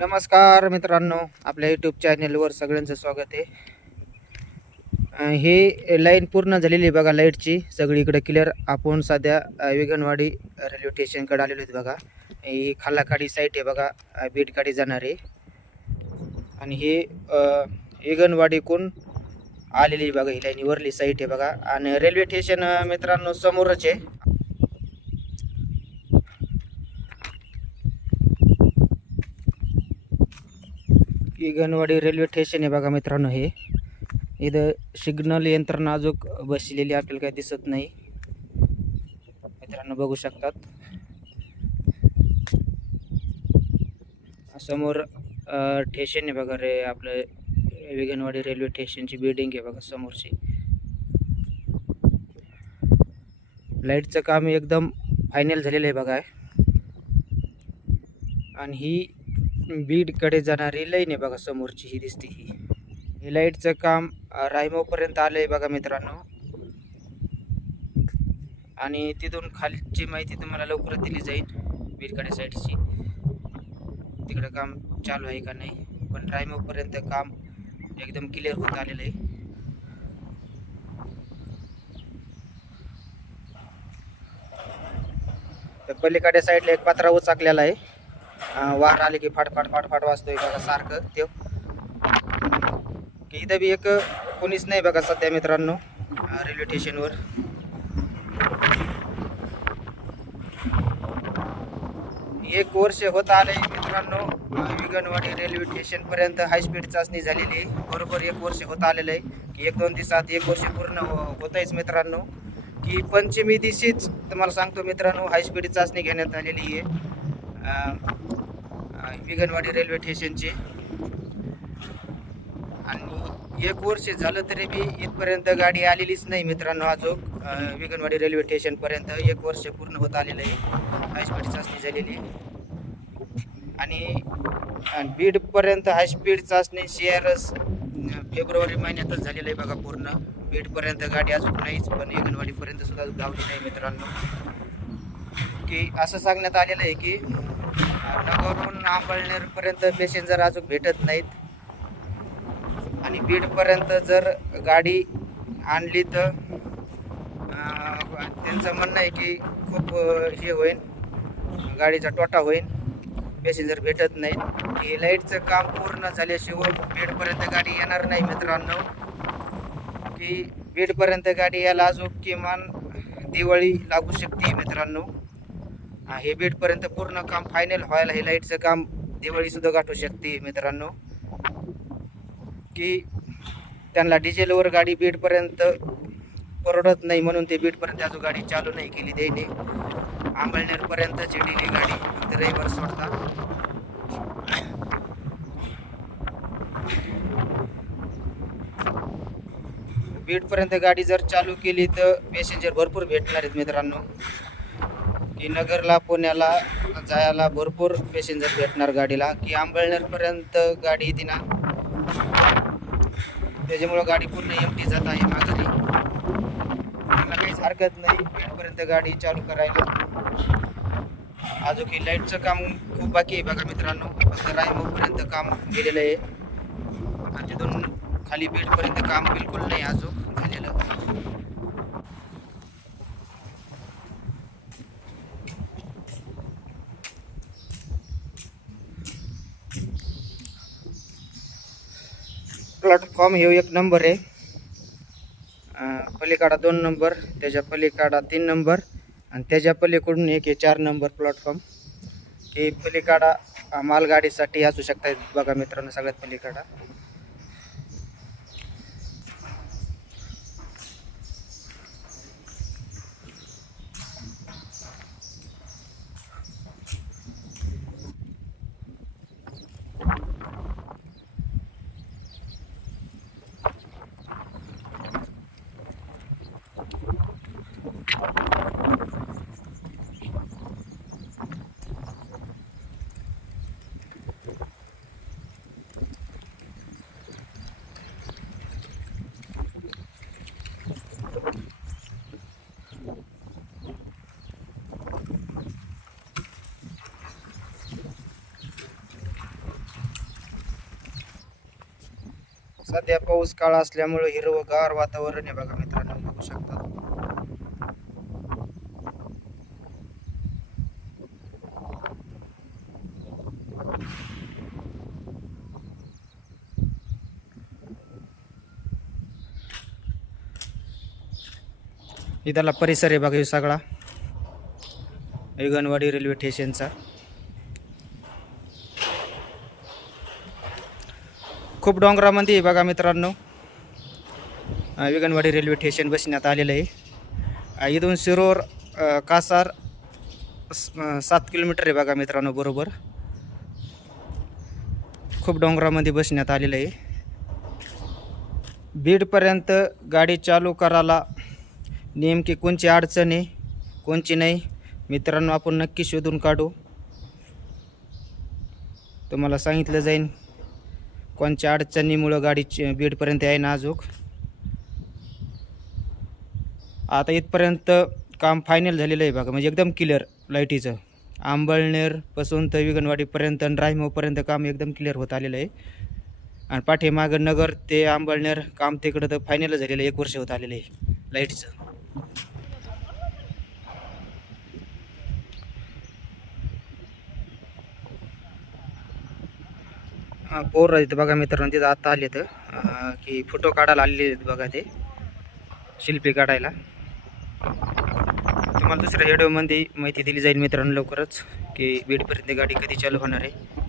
नमस्कार मित्रांनो आपल्या यूट्यूब चॅनेलवर सगळ्यांचं स्वागत आहे. ही लाईन पूर्ण झालेली आहे बघा लाईटची सगळीकडे क्लिअर आपण सध्या अं, वेगनवाडी रेल्वे स्टेशनकडे आलेलो आहेत बघा. ही खालाकाडी साईट आहे बघा अं, बीडकाडी जाणार. आहे आणि ही अं, आलेली आहे बघा ही लाईन वरली साईट आहे बघा. आणि रेल्वे स्टेशन मित्रांनो समोरच आहे. इगनवाडी रेल्वे स्टेशन आहे बघा मित्रांनो हे. इथं सिग्नल यंत्रणा अजून बसलेली आपल्याला काही दिसत नाही. मित्रांनो बघू शकतात. समोर स्टेशन आहे बघा रे आपलं विगनवाडी रेल्वे स्टेशनची बिल्डिंग आहे बघा समोरची. लाईटचं काम एकदम फायनल झालेलं आहे बघा. आणि ही बीडकडे जाणारी लाईन आहे बघा समोरची ही दिसते ही. हे लाईटचं काम रायमोपर्यंत आलं आहे बघा मित्रांनो. आणि तिथून खालची माहिती तुम्हाला लवकरच दिली जाईल बीडकडे साईडची. तिकडं काम चालू आहे का नाही पण रायमोपर्यंत काम एकदम क्लिअर होत आलेलं आहे. तर पलीकडे साईडला एक पात्रा उचाकलेला आहे. वार आले की फाटफाट फाटफाट वाजतोय बघा सारखं ते इथं बी एक कोणीच नाही बघा सध्या मित्रांनो रेल्वे स्टेशनवर एक वर्ष होत आले मित्रांनो अं, विगनवाडी रेल्वे स्टेशनपर्यंत हायस्पीड चाचणी झालेली आहे. बरोबर एक वर्ष होत आलेलं आहे. की एक दोन दिवसात एक वर्ष पूर्ण हो, होत आहेच मित्रांनो. की पंचमी दिवशीच तुम्हाला सांगतो मित्रांनो हायस्पीड चाचणी घेण्यात आलेली आहे. विगनवाडी रेल्वे स्टेशनची. आणि एक वर्ष झालं तरी बी इथपर्यंत गाडी आलेलीच नाही मित्रांनो अजून अं, विगनवाडी रेल्वे स्टेशनपर्यंत एक वर्ष पूर्ण होत आलेलं आहे. हायस्पीड चाचणी झालेली आहे. आणि बीडपर्यंत हायस्पीड चाचणी सी फेब्रुवारी महिन्यातच झालेलं आहे बघा पूर्ण. बीडपर्यंत गाडी अजून नाहीच पण विगनवाडीपर्यंत सुद्धा धावली नाही मित्रांनो. की असं सांगण्यात आलेलं आहे की अं, नगरहून आंबळनेरपर्यंत पॅसेंजर अजून भेटत नाहीत. आणि बीडपर्यंत जर गाडी आणली तर त्यांचं म्हणणं आहे की खूप हे होईल. गाडीचा तोटा होईल. पॅसेंजर भेटत नाहीत. की लाईटचं काम पूर्ण झाल्याशिवाय बीडपर्यंत गाडी येणार नाही मित्रांनो. की बीडपर्यंत गाडी यायला अजून किमान दिवाळी लागू शकते मित्रांनो. हे बीडपर्यंत पूर्ण काम फायनल व्हायला हे लाईटचं काम दिवाळीसुद्धा गाठू शकते मित्रांनो. की त्यांना डिझेलवर गाडी बीडपर्यंत परवडत नाही म्हणून ते बीडपर्यंत अजून गाडी चालू नाही केली त्याने. आंबळनेरपर्यंतची दिली गाडी फक्त रविवार सोडता. बीडपर्यंत गाडी जर चालू केली तर पॅसेंजर भरपूर भेटणार आहेत मित्रांनो. की नगरला पुण्याला जायला भरपूर पॅसेंजर भेटणार गाडीला. की आंबळनेरपर्यंत गाडी येते ना? त्याच्यामुळं गाडी पूर्ण एमटी जात आहे माघारी. मला काहीच हरकत नाही. इथपर्यंत गाडी चालू करायला. अजून की लाईटचं काम खूप बाकी आहे बघा मित्रांनो. फक्त रायमोपर्यंत काम गेलेलं आहे. आणि तिथून खाली बीडपर्यंत काम बिलकुल नाही अजून झालेलं. प्लॅटफॉर्म हे एक नंबर आहे. अं, पलीकडा दोन नंबर त्याच्या पलीकडा तीन नंबर आणि त्याच्या पलीकडून एक हे चार नंबर प्लॅटफॉर्म की पलीकडा मालगाडीसाठी असू शकतात बघा मित्रांनो सगळ्यात पलीकडा. सध्या पाऊस काळ असल्यामुळे हिरवगार वातावरण आहे बघा मित्रांनो बघू शकता. इथला परिसर आहे बघा सगळा. विगणवाडी रेल्वे स्टेशनचा. खूप डोंगरामध्ये आहे बघा मित्रांनो. विगनवाडी विगणवाडी रेल्वे स्टेशन बसण्यात आलेलं आहे. इथून शिरोर कासार सात किलोमीटर आहे बघा मित्रांनो बरोबर. खूप डोंगरामध्ये बसण्यात आलेलं आहे. बीडपर्यंत गाडी चालू करायला नेमकी कोणची अडचण आहे कोणची नाही मित्रांनो आपण नक्की शोधून काढू. तुम्हाला सांगितलं जाईल कोणत्या अडचणीमुळं गाडी बीडपर्यंत आहे नाजूक आता इथपर्यंत काम फायनल झालेलं आहे बघा. म्हणजे एकदम क्लिअर लाईटीचं. आंबळनेरपासून तर विगणवाडीपर्यंत आणि रायमोपर्यंत काम एकदम क्लिअर होत आलेलं आहे. आणि पाठीमागं नगर ते आंबळनेर काम तिकडं तर फायनल झालेलं आहे. एक वर्ष होत आलेलं आहे लाईटचं. पोर आहेत बघा मित्रांनो तिथं आत्ता आले तर की फोटो काढायला आलेले आहेत बघा ते. शिल्पी काढायला. तुम्हाला दुसऱ्या व्हिडिओमध्ये माहिती दिली जाईल मित्रांनो लवकरच की बीडपर्यंत गाडी कधी चालू होणार आहे.